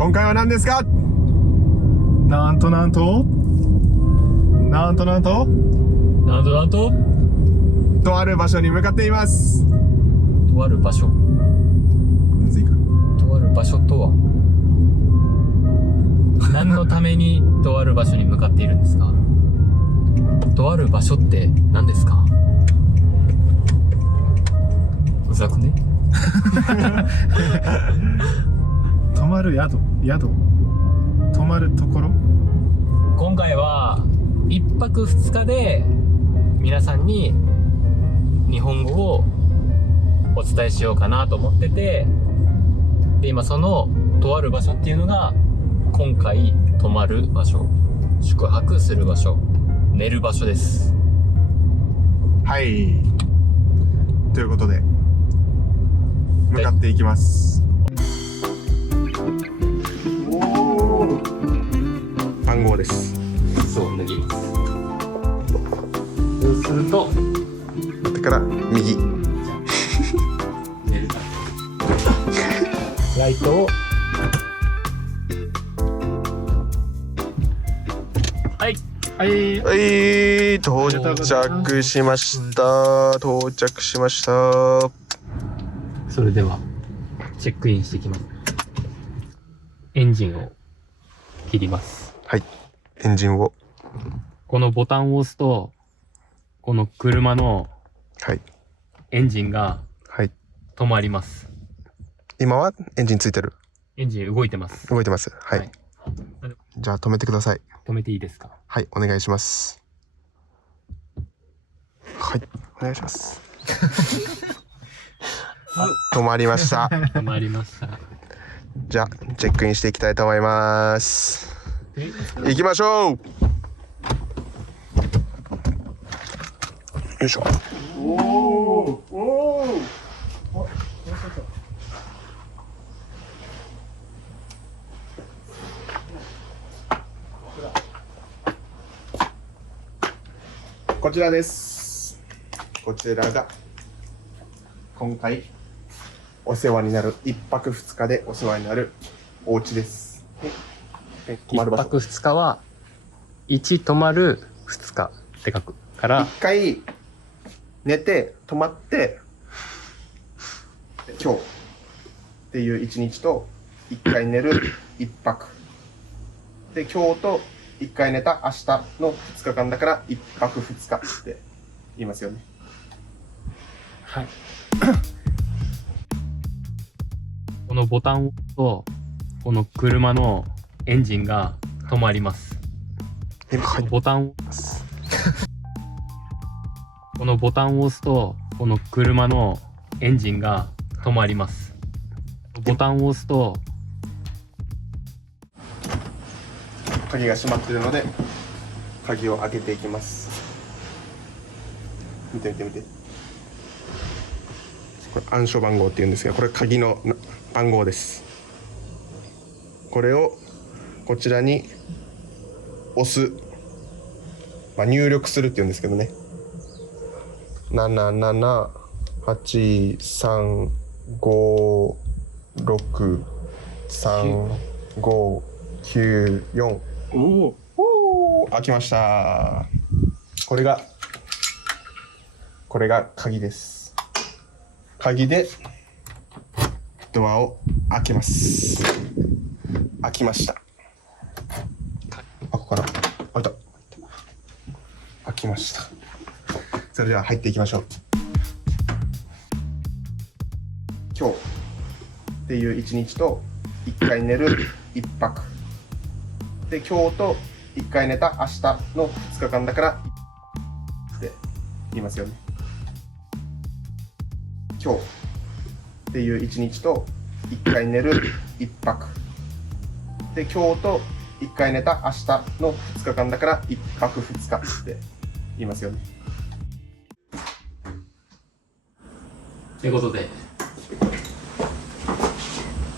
今回は何ですか？なんとなんとなんとなんとなんとなんととある場所に向かっています。とある場所。むずいか。とある場所とは何のためにとある場所に向かっているんですか？とある場所って何ですか？うざくね？泊まる宿泊まるところ。今回は1泊2日で皆さんに日本語をお伝えしようかなと思ってて、で今そのとある場所っていうのが今回泊まる場所、宿泊する場所、寝る場所です。はい。ということで向かっていきます。番号です。そう脱ぎます。そうするとそれから右。寝るライトをはいはいはい、到着しました。到着しました。それではチェックインしていきます。エンジンを切ります。はい、エンジンを。このボタンを押すとこの車のはい。エンジンがはい。止まります。今はエンジンついてる。エンジン動いてます。動いてます。はい。じゃあ止めてください。止めていいですか？はい、お願いします。はい、お願いします。止まりました。止まりました。じゃあチェックインしていきたいと思います。行きましょう。よいしょ。こちらです。こちらが今回お世話になる1泊2日でお世話になるお家です。1泊2日は1泊まる2日って書くから1回寝て泊まって今日っていう1日と1回寝る1泊で今日と1回寝た明日の2日間だから1泊2日って言いますよね。はい。このボタンを押すとこの車のエンジンが止まります。今入ってボタンをます。このボタンを押すとこの車のエンジンが止まります。ボタンを押すと鍵が閉まってるので鍵を開けていきます。見て見て見て。これ暗証番号っていうんですが、これ鍵の番号です。これをこちらに押す、入力するっていうんですけどね。77853535994。おお、開きました。これが鍵です。鍵でドアを開けます。開きました。ここから開いた。開きました。それでは入っていきましょう。今日っていう1日と1回寝る1泊で今日と1回寝た明日の2日間だからって言いますよね。今日っていう1日と1回寝る1泊で今日と1回寝た明日の2日間だから1泊2日って言いますよね。ということで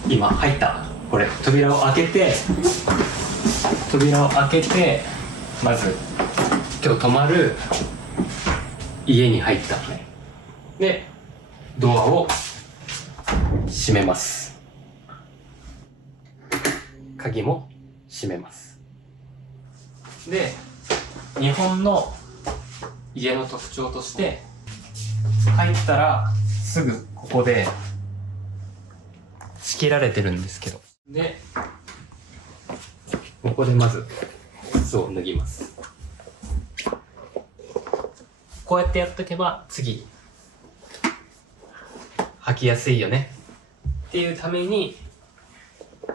今入ったこれ扉を開けてまず今日泊まる家に入った。でドアを閉めます。鍵も閉めます。で、日本の家の特徴として、入ったらすぐここで仕切られてるんですけど。で、ここでまず靴を脱ぎます。こうやってやっとけば次履きやすいよねっていうために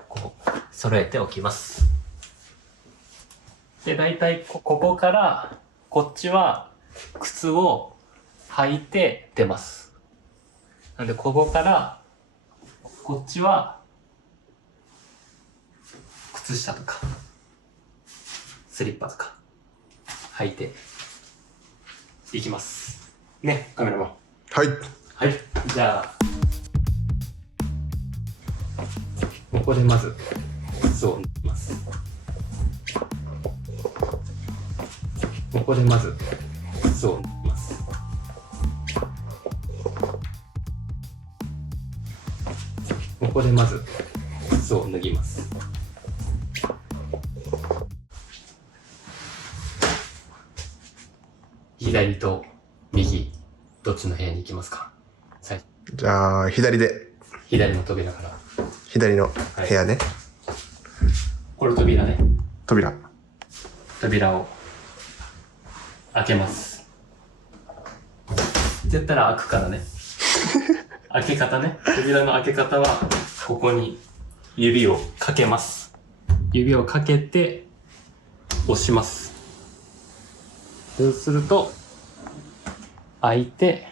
こう揃えておきます。で、だいたいここからこっちは靴を履いて出ます。なんでここからこっちは靴下とかスリッパとか履いていきますね、カメラマン。はいはい、じゃあここでまず靴を脱ぎます。ここでまず靴を脱ぎます。ここでまず靴を脱ぎます。左と右どっちの部屋に行きますか？じゃあ左で、左の扉から。左の部屋ね、これ扉ね。扉扉を開けます。って言ったら開くからね。開け方ね。扉の開け方はここに指をかけます。指をかけて押します。そうすると開いて、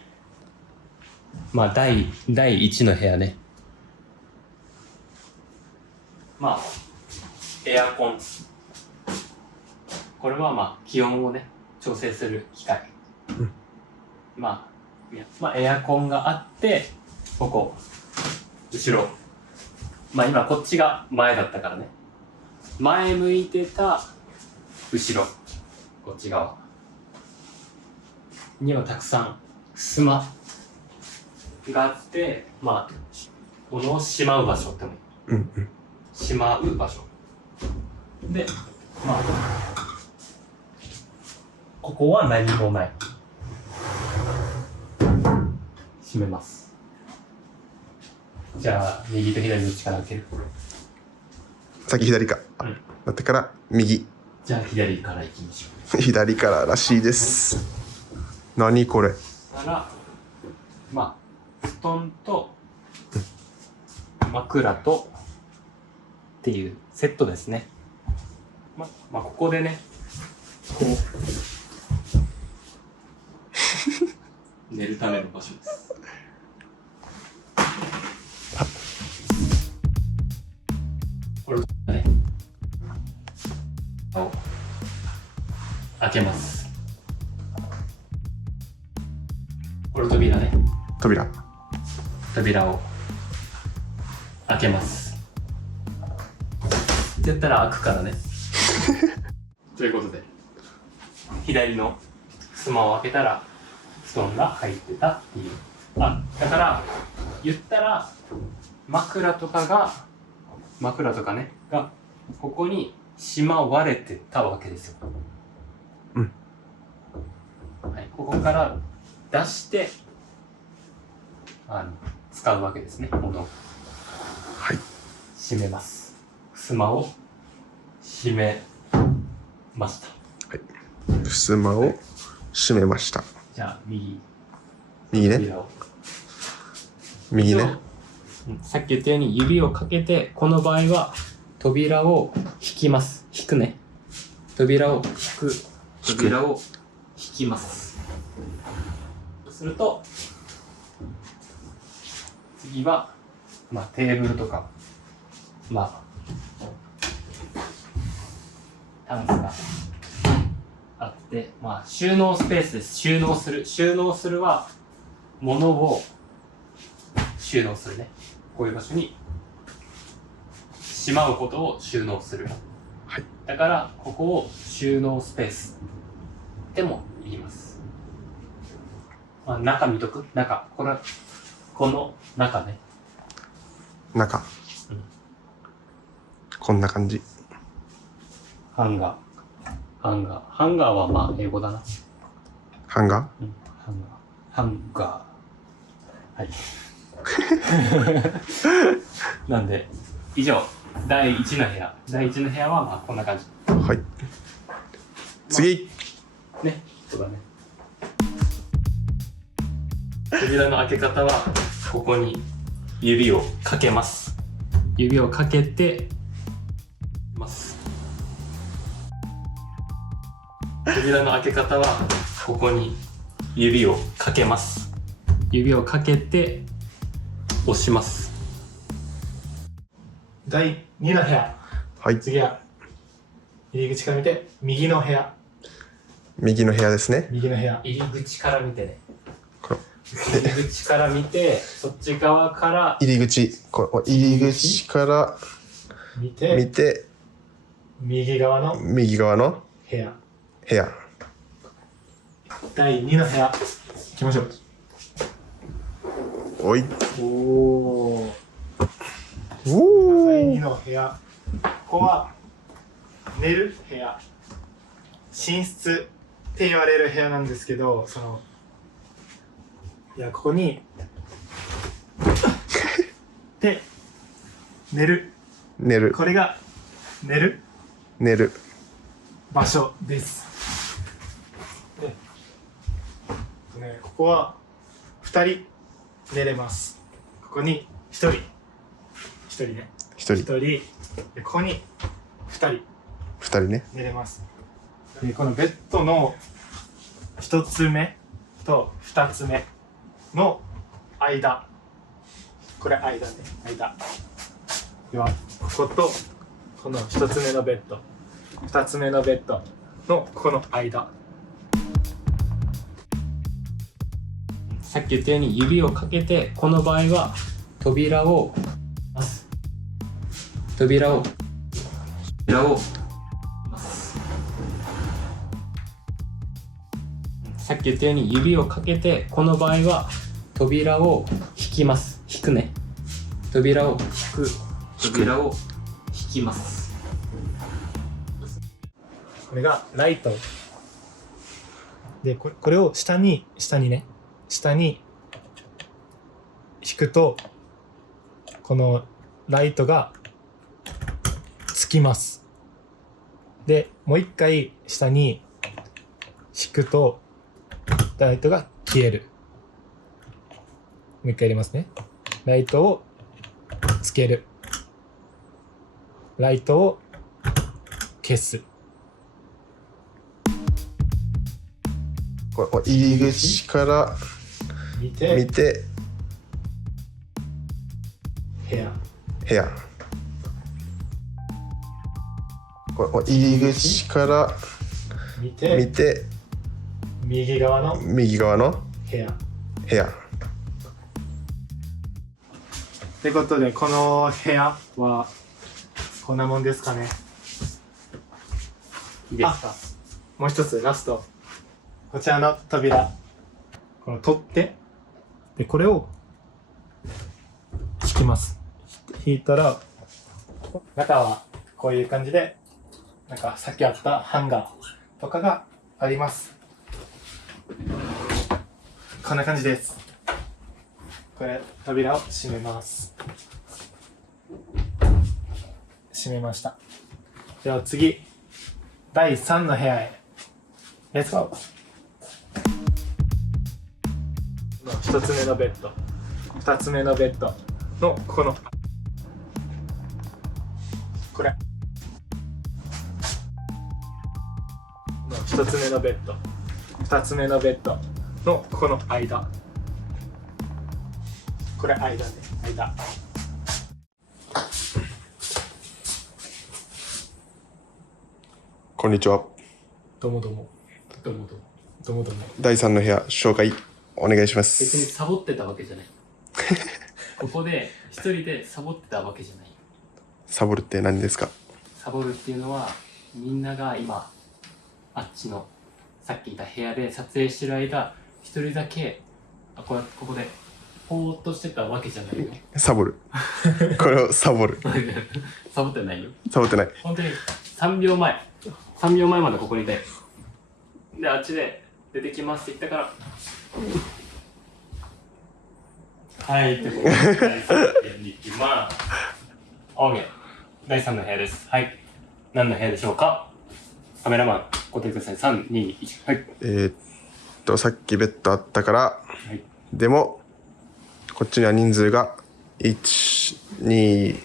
まあ第1の部屋ね。まあエアコン、これはまあ気温をね調整する機械、まあエアコンがあって、ここ後ろ、まあ今こっちが前だったからね、前向いてた後ろ、こっち側にはたくさん襖があって、まあこのしまう場所ってもいい、しまう場所で、まあここは何もない。閉めます。じゃあ右と左どっちから開ける？さっき左か、だってから右。じゃあ左から行きましょ左かららしいです。何これ？う。からまあ布団と枕とっていうセットですね。まあここでね、こう寝るための場所です。これね、を開けます。これ扉ね。扉を開けます。って言ったら開くからね。ということで、左の襖を開けたら布団が入ってたっていう。だから言ったら枕とかねがここにしまわれてたわけですよ。はい、ここから出して使うわけですね。物を閉めます。襖を閉めました。襖を閉めました。じゃあ右ね。右ね。さっき言ったように指をかけて、この場合は扉を引きます。引くね。扉を引く。扉を引きます。そうすると次はまあテーブルとかタンスがあって、まあ収納スペースです。収納するは物を収納するね。こういう場所にしまうことを収納する。だからここを収納スペースでも言います。まあ、中見とく。この中ね。中。こんな感じ。ハンガーはまあ英語だな。ハンガうん、ハンガー。はい。なんで、以上、第1の部屋。第1の部屋はまあこんな感じ。ー。はい。次。ね、そうだね。扉の開け方は、ここに指をかけます。指をかけて、ます。扉の開け方は、ここに指をかけます。指をかけて、押します。第2の部屋。はい。次は入り口から見て右の部屋。右の部屋ですね。右の部屋。入り口から見てね。この入り口から見て、そっち側から入り口。この入り口から見て見て、右側の右側の部屋。部屋。第2の部屋。行きましょう。おい。おお。第2の部屋。ここは寝る部屋。寝室って言われる部屋なんですけど、いや、ここにで寝る。寝る。これが寝る寝る。場所です。で、ここは2人寝れます。ここに1人ね。一人。1人で、ここに2人二人ね。寝れます。で、このベッドの1つ目と2つ目の間、これ間ね、間では、こことこの1つ目のベッド、2つ目のベッドのこの間。さっき言ったように指をかけて、この場合は扉をさっき言ったように指をかけて、この場合は扉を引きます。引くね。扉を引きます。これがライトで、これを下に引くと、このライトがつきます。で、もう一回下に引くとライトが消える。もう一回入れますね。ライトをつける。ライトを消す。この入り口から見て見て、部屋。部屋。この入り口から見て見て、右側の右側の部屋。部屋。ってことで、この部屋はこんなもんですかね。いいですか？もう一つラスト、こちらの扉、この取ってで、これを引きます。引いたら中はこういう感じで、なんかさっきあったハンガーとかがあります。こんな感じです。これ扉を閉めます。閉めました。では次、第3の部屋へ。レッツゴー。1つ目のベッド、2つ目のベッドのこのこれ1つ目のベッド、2つ目のベッドのこの間、これ間ね、間。こんにちは。どうもどうもどうもどうもどうもどうも。第3の部屋紹介お願いしま別にす。サボってたわけじゃない。ここで一人でサボってたわけじゃない。サボるって何ですか？サボるっていうのは、みんなが今あっちのさっき言った部屋で撮影してる間、一人だけここでぼーっとしてたわけじゃないよ。サボる。これをサボる。サボってないよ。サボってない。本当に3秒前までここにいて、であっちで出てきますって言ったから、はいってことで第3部屋に行きます。 OK、 第3の部屋です。はい、何の部屋でしょうか。カメラマン答えてください。3、2、1。はい。さっきベッドあったから、はい、でもこっちには人数が1、2、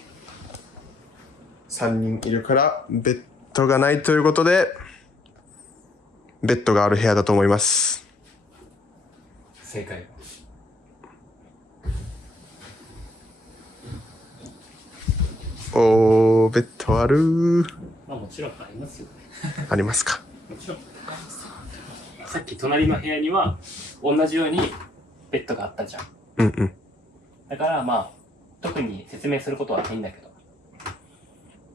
3人いるからベッドがないということで、ベッドがある部屋だと思います。正解。おー、ベッドあるー。まあもちろんありますよ。ありますか。もちろん。さっき隣の部屋には同じようにベッドがあったじゃん。うんうん。だからまあ特に説明することはないんだけど、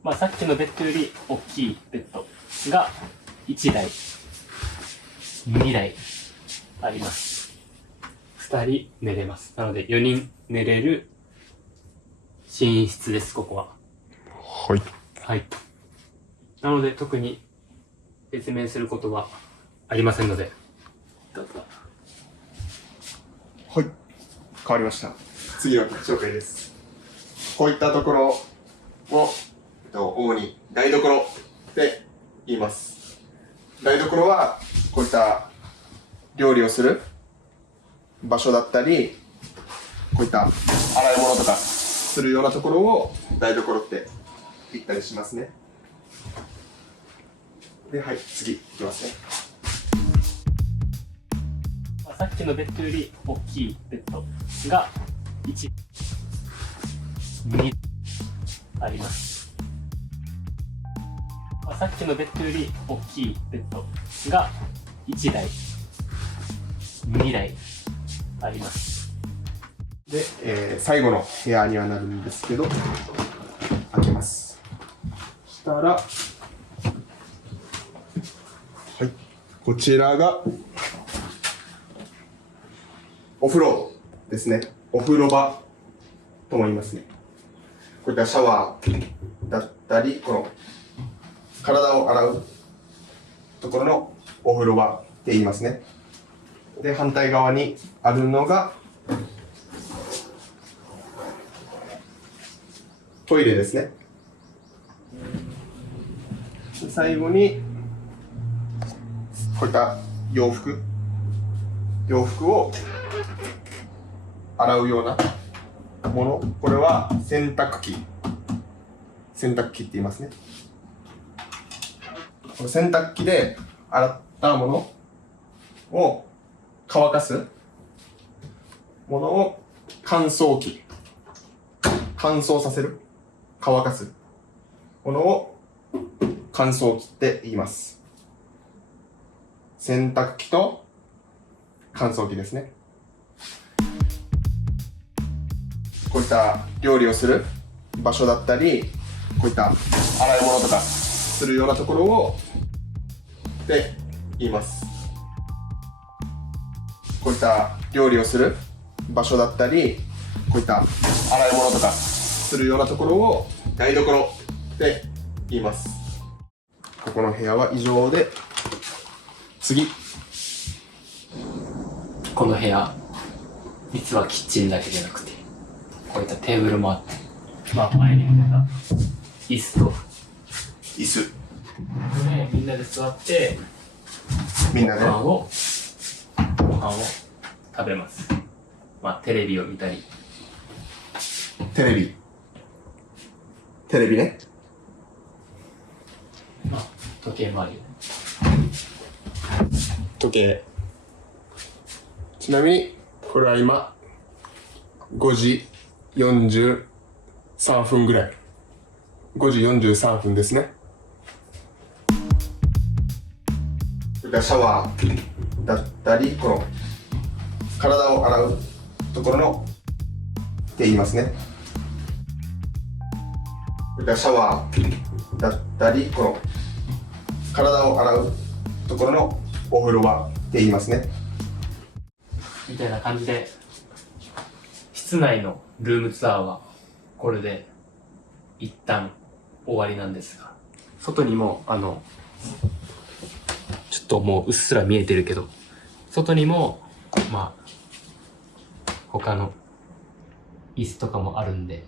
まあさっきのベッドより大きいベッドが1台、2台あります。2人寝れます。なので4人寝れる寝室です、ここは。はい。はい。なので特に説明することはありませんので、どうぞ。はい。変わりました。次は紹介です。こういったところを、主に台所って言います。台所はこういった料理をする場所だったり、こういった洗い物とかするようなところを台所って言ったりしますね。で、はい、次いきますね。さっきのベッドより大きいベッドが1、2あります。さっきのベッドより大きいベッドが1台、2台あります。で、最後の部屋にはなるんですけど、開けます。そしたら、はい、こちらがお風呂ですね。お風呂場とも言いますね。こういったシャワーだったり、この体を洗うところのお風呂場って言いますね。で、反対側にあるのがトイレですね。で、最後にこういった洋服を洗うようなもの、これは洗濯機って言いますね。この洗濯機で洗ったものを乾かすものを乾燥機、乾燥させる、乾かすものを乾燥機って言います。洗濯機と乾燥機ですね。こういった料理をする場所だったり、こういった洗い物とかするようなところをって言います。こういった料理をする場所だったり、こういった洗い物とかするようなところを台所って言います。ここの部屋は以上で、次。この部屋、実はキッチンだけじゃなくて、こういったテーブルもあって、まあ前に出た椅子と椅子。でみんなで座ってみんなでご飯を食べます。まあテレビを見たり。テレビね。まあ時計もあるよね。時計。ちなみにこれは今5時43分ぐらい。5時43分ですね。これがシャワーだったり、この体を洗うところのって言いますね。これがシャワーだったり、この体を洗うところのお風呂場って言いますね。みたいな感じで室内のルームツアーはこれで一旦終わりなんですが、外にもちょっともううっすら見えてるけど、外にもまあ他の椅子とかもあるんで、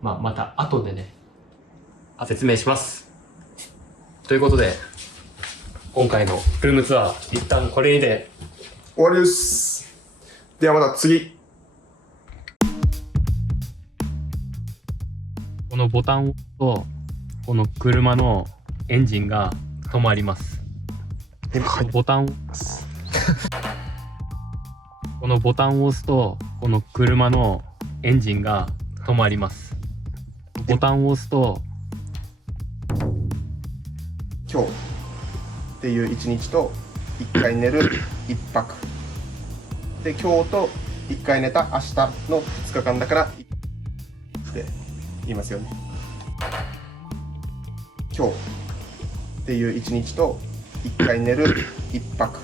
また後でね説明します。ということで今回のルームツアー一旦これにて終わりです。ではまた次。このボタンを押すとこの車のエンジンが止まります。今入っボタンをます。このボタンを押すとこの車のエンジンが止まります。ボタンを押すと今日っていう一日と1回寝る1泊で、今日と1回寝た明日の2日間だからって言いますよね。今日っていう一日と1回寝る1泊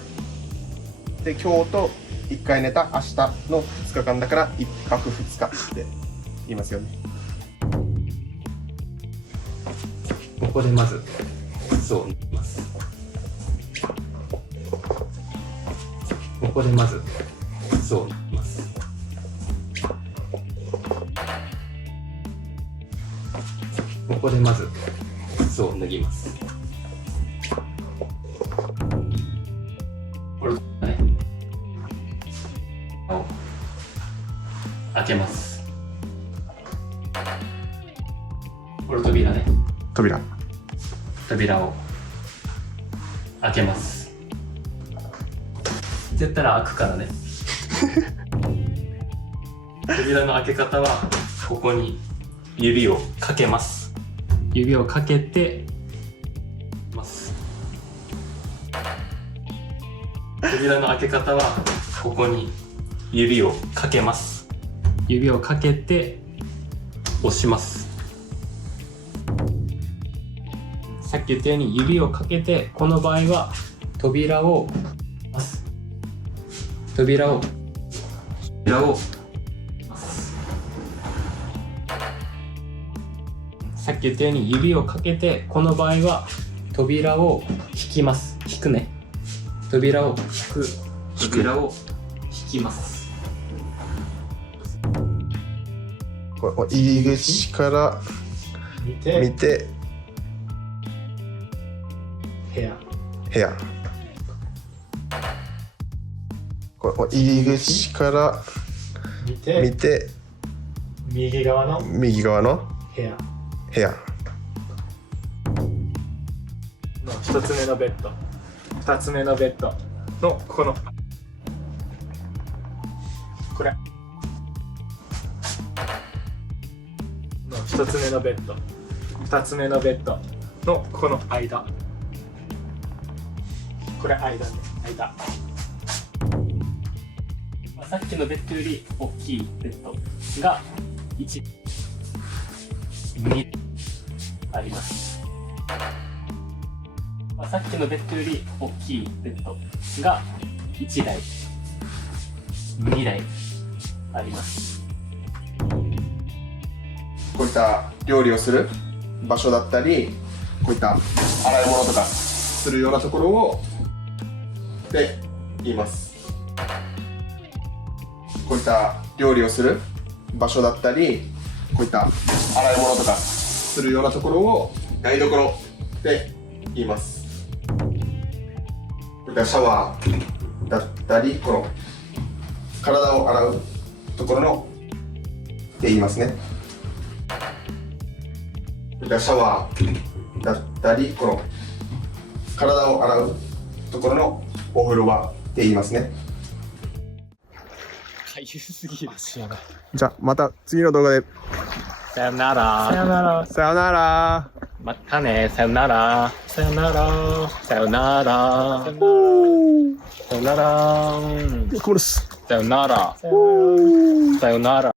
で、今日と1回寝た明日の2日間だから1泊2日って言いますよね。ここでまず靴を脱ぎます。ここでまず靴を脱ぎます。ここでまず靴を脱ぎます。これね、開けます。これ扉ね。扉を開けます。絶対開くからね。扉の開け方はここに指をかけます。指をかけてます。扉の開け方はここに指をかけます。指をかけて押します。さっき言ったように指をかけて、この場合は扉を押す。扉を押す。さっき言ったように指をかけて、この場合は扉を引きます。引くね。扉を引く。扉を引きます。これ入り口から見て見て部屋。部屋。これ入り口から見て見て右側の右側の部屋部屋。の1つ目のベッド、2つ目のベッドのこのこれの1つ目のベッド、2つ目のベッドのこの間、これ間ね、間。さっきのベッドより大きいベッドが1、2あります。さっきのベッドより大きいベッドが1台、2台あります。こういった料理をする場所だったり、こういった洗い物とかするようなところをって言います。こういった料理をする場所だったり、こういった洗い物とかするようなところを台所って言います。こういったシャワーだったり、この体を洗うところのって言いますね。こういったシャワーだったり、この体を洗うところのお風呂場って言いますね。かゆすぎるし。じゃあまた次の動画で。さよなら。さよなら。さよなら。またね。さよなら。さよなら。さよなら。さよなら。これです。さよなら。さよなら。さよなら。